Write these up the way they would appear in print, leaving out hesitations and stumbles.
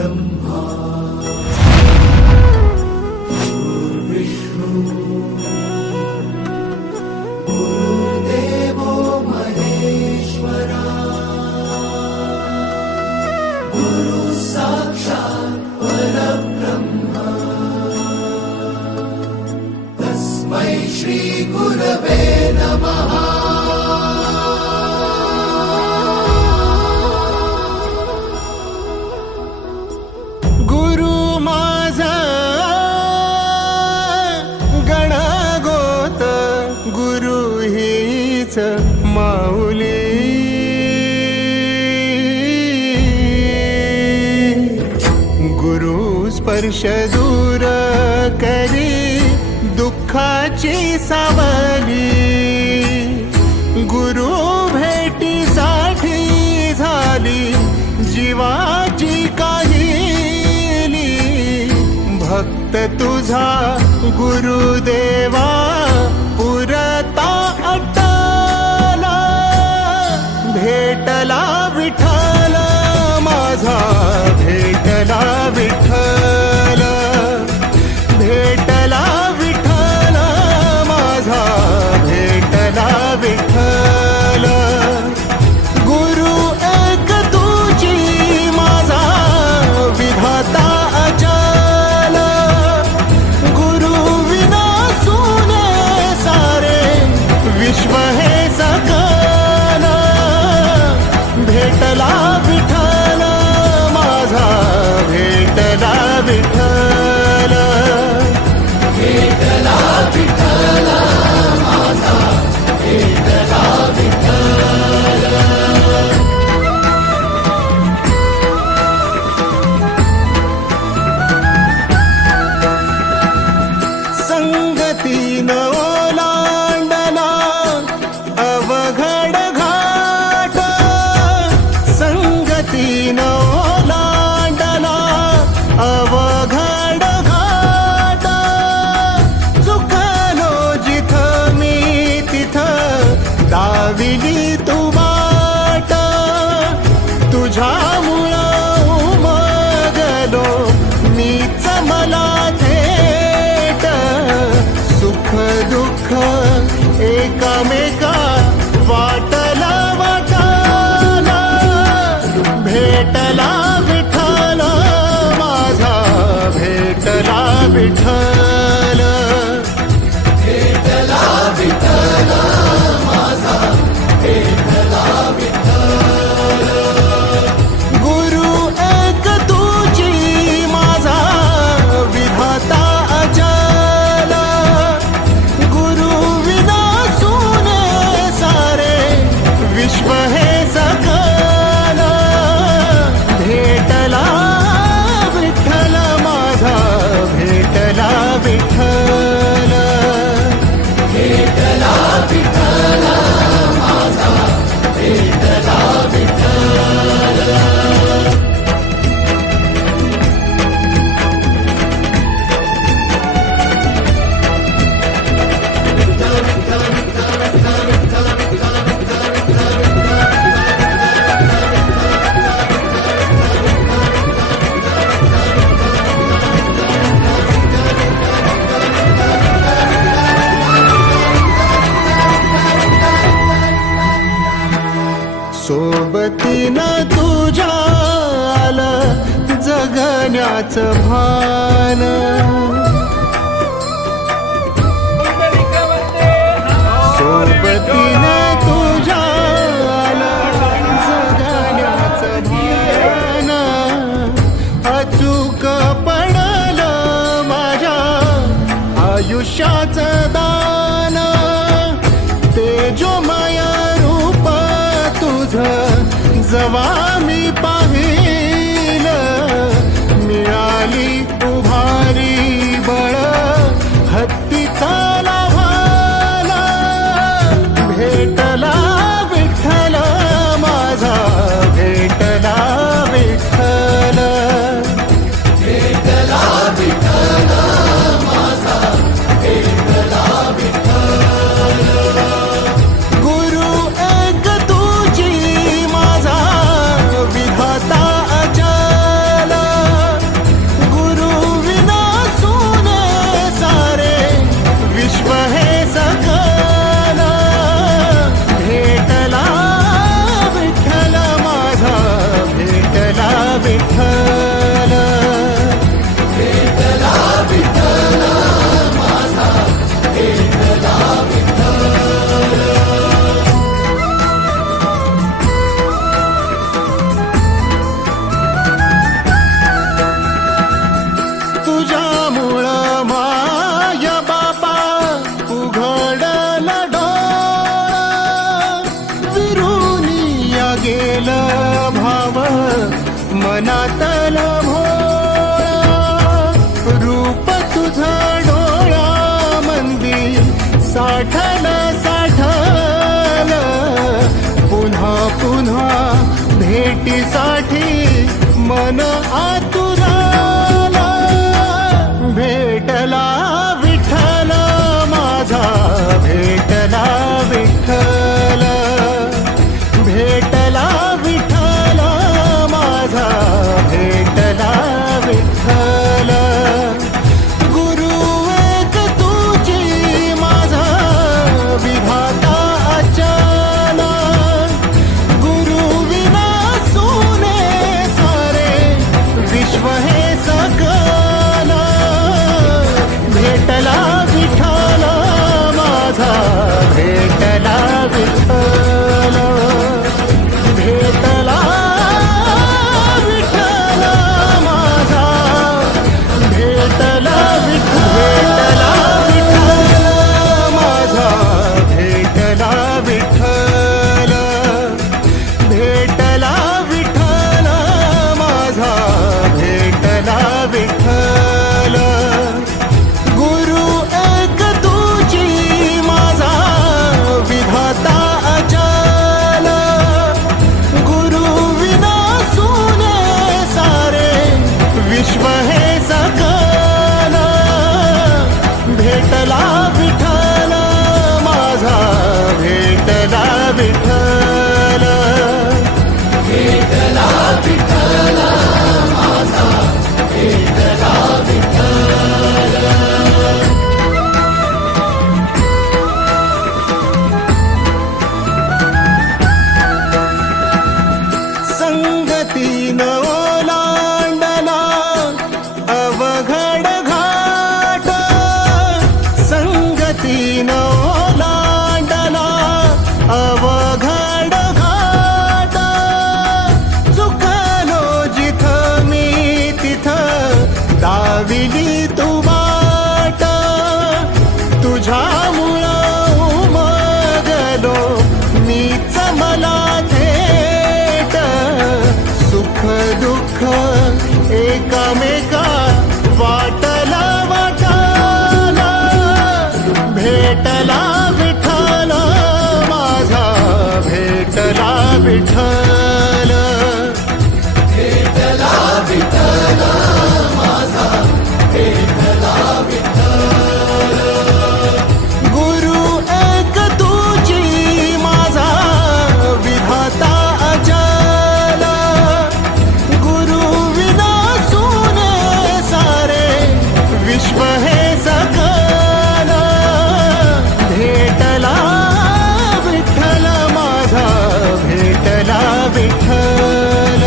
परब्रह्मा गुरुर्विष्णु गुरुर्देवो महेश्वरा गुरु साक्षात् परब्रह्मा तस्मै श्री गुरवे नमः। माऊली गुरु स्पर्श दूर करी दुःखाची सावली गुरु भेटीसाठी झाली जीवाची काहिली भक्त तुझा गुरुदेवा पुरता भेटला विठ्ठल माझा भेटला विठ्ठल भेटला विठ्ठल माझा भेटला विठ्ठल गुरु एक तुझी माझा विधाता अचल गुरु विना सुने सारे विश्व हे सकल भेटला विठ्ठल माझा भेटला विठ्ठल भेटला विठ्ठल माझा भेटला विठ्ठल। संगतीन ओलांडला अवघड ओलांडला अवघड घाट चुकलो जिथं मी तिथं दाविली तू वाट तुझ्यामुळं उमगलो मीच मला थेट सुख दुःख एकामेका वाटला भेटला विठ्ठल माझा भेटला विठ्ठल भेटला विठ्ठल माझा भेटला विठ्ठल गुरु एक तुझी माझा विधाता अचल गुरु विना सुने सारे विश्व हे सकल भेटला विठ्ठल माझा भेटला विठ्ठल भेटला विठ्ठल माझा भेटला विठ्ठल। सोबतीनं तुझ्या आलं जगण्याचं भान सोबतीनं तुझ्या आलं जगण्याचं भान अचूक पडलं माझ्या आयुष्याचं दान तेजोमय रूप तुझं जवा मी पाहिलं मिळाली उभारी बळ हत्तीचा लाभाला भेटला विठ्ठल माझा भेटला विठ्ठल भेटला विठ्ठल माझा भेटला विठ्ठल गुरु एक तुझी माझा मनातल भोळा रूप तुझं डोळ्यामंदी साठल साठल पुन्हा पुन्हा भेटीसाठी मन आतुराला भेटला विठ्ठल माझा भेटला विठ्ठल भेटला विठ्ठल माझा भेटला विठ्ठल गुरु एक तुझी माझा विधाता अचल गुरु विना सुने सारे विश्व हे सकल भेटला विठ्ठल माझा भेटला विठ्ठल भेटला विठ्ठल माझा भेटला भेटला विठ्ठल माझा भेटला विठ्ठल भेटला विठ्ठल माझा भेटला विठ्ठल गुरु एक तुझी माझा विधाता अचल गुरु विना सुने सारे विश्व हे सकल भेटला विठ्ठल माझा भेटला विठ्ठल भेटला विठ्ठल माझा भेटला विठ्ठल संगतीन ओलांडला अवघड घाट संगतीन ओलांडला अवघड घाट चुकलो जिथं मी तिथं दाविली तू वाट तुझ्यामुळं उमगलो मीच मला थेट सुख दुःख एकामेका वाटला वाटाला भेटला विठ्ठल माझा भेटला विठ्ठल भेटला विठ्ठल माझा भेटला विठ्ठल गुरु एक तुझी माझा विधाता अचल गुरु विना सुने सारे विश्व हे सकल भेटला विठ्ठल माझा भेटला विठ्ठल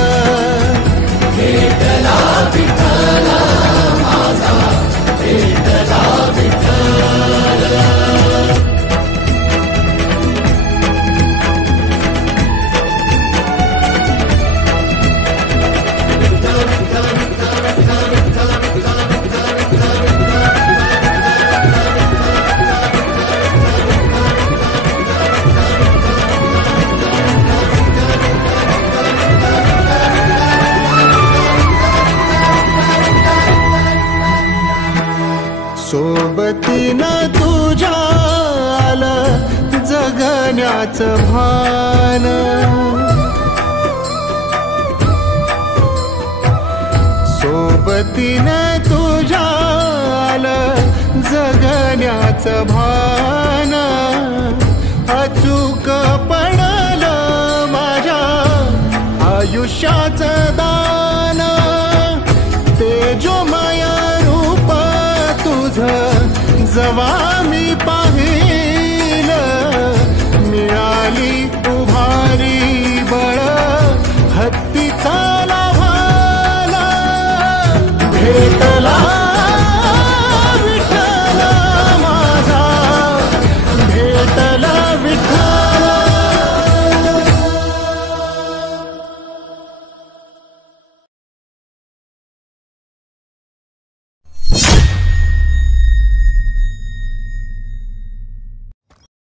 भेटला विठ्ठल माझा भेटला विठ्ठल सोबतीनं तुझ्या आलं जगण्याचं भान सोबतीनं तुझ्या आलं जगण्याचं भान अचूक पडलं माझ्या आयुष्याचं दान तेजोमय रूप तुझं जवा मी पाहिलं मिळाली उभारी बळ हत्तीचा लाभाला भेट